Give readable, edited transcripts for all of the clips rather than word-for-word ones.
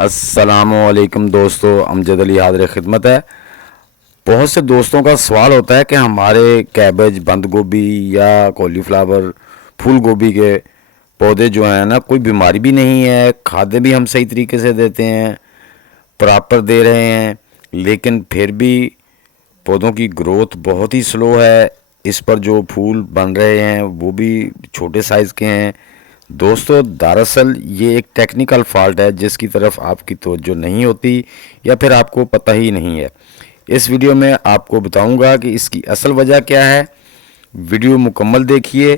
अस्सलामुअलैकुम दोस्तों, अमजद अली हाज़िर खिदमत है। बहुत से दोस्तों का सवाल होता है कि हमारे कैबेज, बंद गोभी या कॉलीफ्लावर, फूल गोभी के पौधे जो हैं ना, कोई बीमारी भी नहीं है, खाद्य भी हम सही तरीके से देते हैं, प्रॉपर दे रहे हैं, लेकिन फिर भी पौधों की ग्रोथ बहुत ही स्लो है। इस पर जो फूल बन रहे हैं वो भी छोटे साइज़ के हैं। दोस्तों, दरअसल ये एक टेक्निकल फॉल्ट है जिसकी तरफ आपकी तवज्जो नहीं होती या फिर आपको पता ही नहीं है। इस वीडियो में आपको बताऊंगा कि इसकी असल वजह क्या है। वीडियो मुकम्मल देखिए,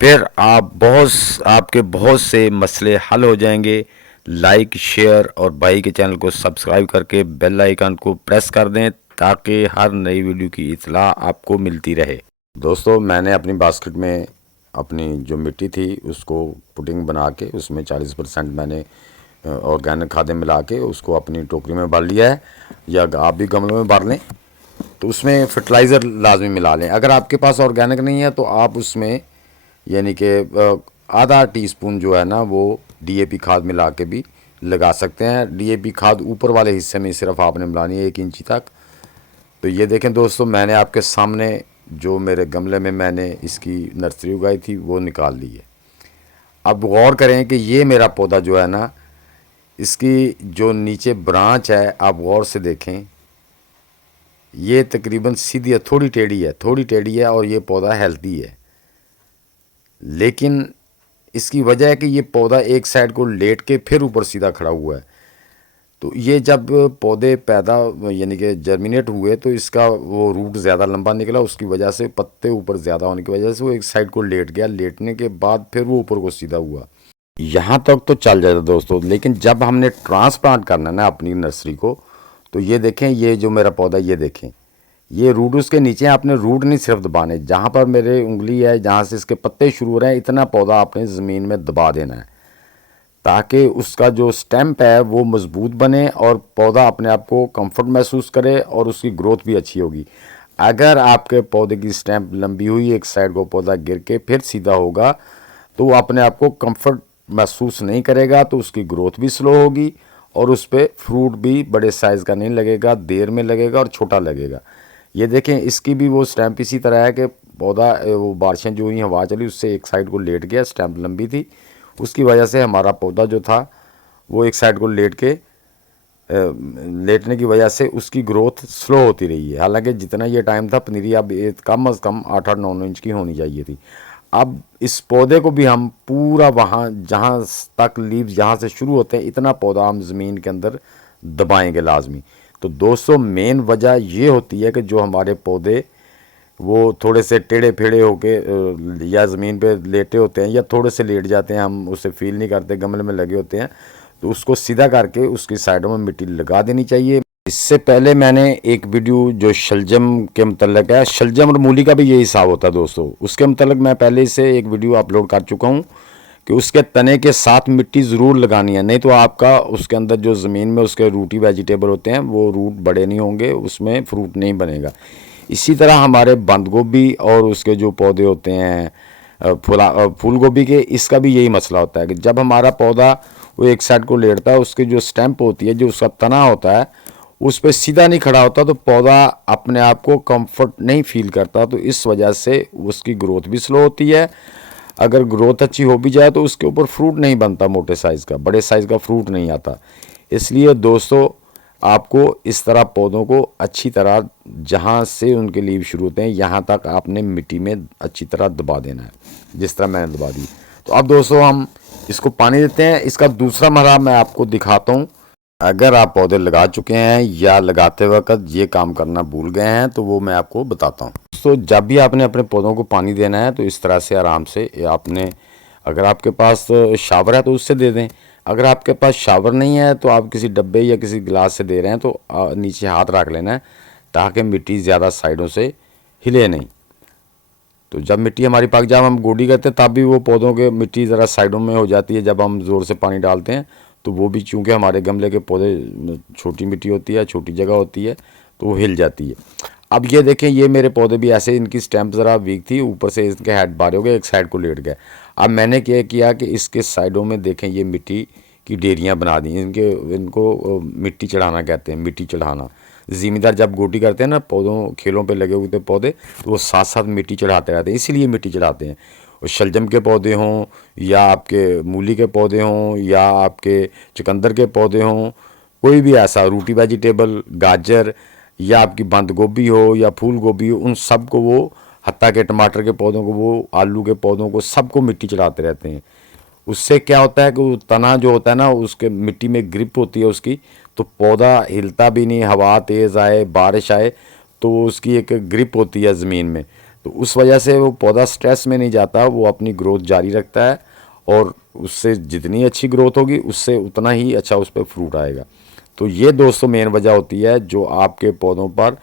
फिर आपके बहुत से मसले हल हो जाएंगे। लाइक, शेयर और भाई के चैनल को सब्सक्राइब करके बेल आइकन को प्रेस कर दें ताकि हर नई वीडियो की इत्तला आपको मिलती रहे। दोस्तों, मैंने अपनी बास्केट में अपनी जो मिट्टी थी उसको पुडिंग बना के उसमें 40% मैंने ऑर्गेनिक खादें मिला के उसको अपनी टोकरी में भर लिया है, या आप भी गमलों में भर लें। तो उसमें फर्टिलाइज़र लाजमी मिला लें। अगर आपके पास ऑर्गेनिक नहीं है तो आप उसमें यानी कि आधा टीस्पून जो है ना वो डीएपी खाद मिला के भी लगा सकते हैं। डीएपी खाद ऊपर वाले हिस्से में सिर्फ आपने मिलानी है 1 इंची तक। तो ये देखें दोस्तों, मैंने आपके सामने जो मेरे गमले में मैंने इसकी नर्सरी उगाई थी वो निकाल ली है। अब गौर करें कि ये मेरा पौधा जो है ना, इसकी जो नीचे ब्रांच है आप गौर से देखें, ये तकरीबन सीधी है, थोड़ी टेढ़ी है और ये पौधा हेल्दी है। लेकिन इसकी वजह है कि ये पौधा एक साइड को लेट के फिर ऊपर सीधा खड़ा हुआ है। तो ये जब पौधे पैदा यानी कि जर्मिनेट हुए तो इसका वो रूट ज़्यादा लंबा निकला, उसकी वजह से पत्ते ऊपर ज़्यादा होने की वजह से वो एक साइड को लेट गया। लेटने के बाद फिर वो ऊपर को सीधा हुआ। यहाँ तक तो चल जाता दोस्तों, लेकिन जब हमने ट्रांसप्लांट करना है ना अपनी नर्सरी को, तो ये देखें, ये जो मेरा पौधा, ये देखें, ये रूट उसके नीचे। आपने रूट नहीं सिर्फ दबाने, जहाँ पर मेरे उंगली है जहाँ से इसके पत्ते शुरू हो रहे हैं, इतना पौधा आपने ज़मीन में दबा देना है ताकि उसका जो स्टेम्प है वो मज़बूत बने और पौधा अपने आप को कंफर्ट महसूस करे और उसकी ग्रोथ भी अच्छी होगी। अगर आपके पौधे की स्टेम्प लंबी हुई, एक साइड को पौधा गिर के फिर सीधा होगा, तो वो अपने आप को कंफर्ट महसूस नहीं करेगा, तो उसकी ग्रोथ भी स्लो होगी और उस पर फ्रूट भी बड़े साइज़ का नहीं लगेगा, देर में लगेगा और छोटा लगेगा। ये देखें, इसकी भी वो स्टैम्प इसी तरह है कि पौधा वो बारिशें जो हुई, हवा चली, उससे एक साइड को लेट गया, स्टैम्प लंबी थी, उसकी वजह से हमारा पौधा जो था वो एक साइड को लेटने की वजह से उसकी ग्रोथ स्लो होती रही है। हालांकि जितना ये टाइम था पनीरी अब कम अज़ कम 8-9 इंच की होनी चाहिए थी। अब इस पौधे को भी हम पूरा वहाँ जहाँ तक लीव्स जहाँ से शुरू होते हैं इतना पौधा हम ज़मीन के अंदर दबाएंगे लाजमी। तो दोस्तों, मेन वजह ये होती है कि जो हमारे पौधे वो थोड़े से टेढ़े फेढ़े होके या ज़मीन पे लेटे होते हैं या थोड़े से लेट जाते हैं, हम उसे फील नहीं करते, गमले में लगे होते हैं, तो उसको सीधा करके उसकी साइडों में मिट्टी लगा देनी चाहिए। इससे पहले मैंने एक वीडियो जो शलजम के मतलब है, शलजम और मूली का भी यही हिसाब होता है दोस्तों, उसके मतलब मैं पहले से एक वीडियो अपलोड कर चुका हूँ कि उसके तने के साथ मिट्टी ज़रूर लगानी है, नहीं तो आपका उसके अंदर जो ज़मीन में उसके रूटी वेजिटेबल होते हैं वो रूट बड़े नहीं होंगे, उसमें फ्रूट नहीं बनेगा। इसी तरह हमारे बंद गोभी और उसके जो पौधे होते हैं फूल गोभी के, इसका भी यही मसला होता है कि जब हमारा पौधा वो एक साइड को लेटता है, उसकी जो स्टेम्प होती है, जो उसका तना होता है, उस पर सीधा नहीं खड़ा होता, तो पौधा अपने आप को कंफर्ट नहीं फील करता, तो इस वजह से उसकी ग्रोथ भी स्लो होती है। अगर ग्रोथ अच्छी हो भी जाए तो उसके ऊपर फ्रूट नहीं बनता, मोटे साइज़ का, बड़े साइज़ का फ्रूट नहीं आता। इसलिए दोस्तों, आपको इस तरह पौधों को अच्छी तरह जहाँ से उनके लीव शुरू होते हैं यहाँ तक आपने मिट्टी में अच्छी तरह दबा देना है, जिस तरह मैंने दबा दी। तो अब दोस्तों हम इसको पानी देते हैं। इसका दूसरा मरहला मैं आपको दिखाता हूँ। अगर आप पौधे लगा चुके हैं या लगाते वक्त ये काम करना भूल गए हैं तो वो मैं आपको बताता हूँ। तो जब भी आपने अपने पौधों को पानी देना है तो इस तरह से आराम से आपने, अगर आपके पास शावर है तो उससे दे दें, अगर आपके पास शावर नहीं है तो आप किसी डब्बे या किसी गिलास से दे रहे हैं तो नीचे हाथ रख लेना है ताकि मिट्टी ज़्यादा साइडों से हिले नहीं। तो जब मिट्टी हमारी पक जाए, हम गोडी करते हैं तब भी वो पौधों के मिट्टी ज़रा साइडों में हो जाती है जब हम ज़ोर से पानी डालते हैं, तो वो भी चूँकि हमारे गमले के पौधे छोटी मिट्टी होती है, छोटी जगह होती है, तो वो हिल जाती है। अब ये देखें, ये मेरे पौधे भी ऐसे, इनकी स्टेम्प ज़रा वीक थी, ऊपर से इसके हेड भारे हो गए, एक साइड को लेट गए। अब मैंने क्या किया कि इसके साइडों में देखें ये मिट्टी की डेरियाँ बना दी। इनको मिट्टी चढ़ाना कहते हैं, मिट्टी चढ़ाना। ज़िमींदार जब गोटी करते हैं ना, पौधों खेलों पे लगे हुए थे पौधे, तो वो साथ साथ मिट्टी चढ़ाते रहते हैं, इसीलिए मिट्टी चढ़ाते हैं। और शलजम के पौधे हों, या आपके मूली के पौधे हों, या आपके चुकंदर के पौधे हों, कोई भी ऐसा रूटी वेजिटेबल, गाजर, या आपकी बंद गोभी हो या फूल गोभी हो, उन सब को वो, हत्ता के टमाटर के पौधों को, वो आलू के पौधों को, सबको मिट्टी चढ़ाते रहते हैं। उससे क्या होता है कि वो तना जो होता है ना, उसके मिट्टी में ग्रिप होती है उसकी, तो पौधा हिलता भी नहीं, हवा तेज़ आए, बारिश आए तो उसकी एक ग्रिप होती है ज़मीन में, तो उस वजह से वो पौधा स्ट्रेस में नहीं जाता, वो अपनी ग्रोथ जारी रखता है। और उससे जितनी अच्छी ग्रोथ होगी, उससे उतना ही अच्छा उस पर फ्रूट आएगा। तो ये दोस्तों मेन वजह होती है जो आपके पौधों पर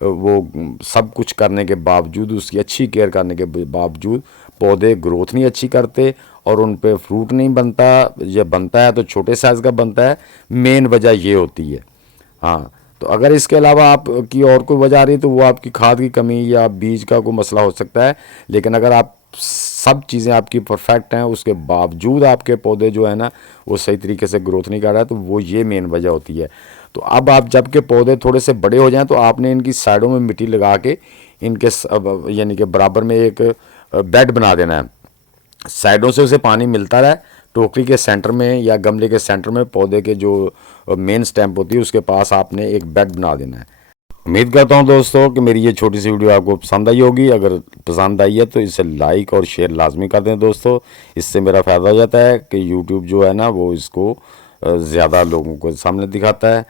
वो सब कुछ करने के बावजूद, उसकी अच्छी केयर करने के बावजूद पौधे ग्रोथ नहीं अच्छी करते और उन पे फ्रूट नहीं बनता, या बनता है तो छोटे साइज़ का बनता है। मेन वजह ये होती है। हाँ, तो अगर इसके अलावा आप की और कोई वजह आ रही है तो वो आपकी खाद की कमी या बीज का कोई मसला हो सकता है। लेकिन अगर आप सब चीज़ें आपकी परफेक्ट हैं, उसके बावजूद आपके पौधे जो है ना वो सही तरीके से ग्रोथ नहीं कर रहा है, तो वो ये मेन वजह होती है। तो अब आप जब के पौधे थोड़े से बड़े हो जाएं तो आपने इनकी साइडों में मिट्टी लगा के इनके यानी कि बराबर में एक बेड बना देना है। साइडों से उसे पानी मिलता रहे, टोकरी के सेंटर में या गमले के सेंटर में पौधे के जो मेन स्टैम्प होती है उसके पास आपने एक बेड बना देना है। उम्मीद करता हूँ दोस्तों कि मेरी ये छोटी सी वीडियो आपको पसंद आई होगी। अगर पसंद आई है तो इसे लाइक और शेयर लाजमी कर दें दोस्तों। इससे मेरा फ़ायदा हो जाता है कि यूट्यूब जो है ना वो इसको ज़्यादा लोगों को सामने दिखाता है।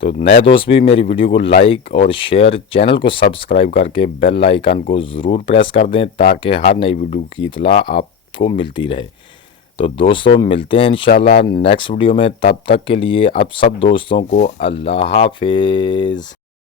तो नए दोस्त भी मेरी वीडियो को लाइक और शेयर, चैनल को सब्सक्राइब करके बेल आइकन को ज़रूर प्रेस कर दें ताकि हर नई वीडियो की इतला आपको मिलती रहे। तो दोस्तों मिलते हैं इंशाल्लाह नेक्स्ट वीडियो में, तब तक के लिए अब सब दोस्तों को अल्लाह हाफिज़।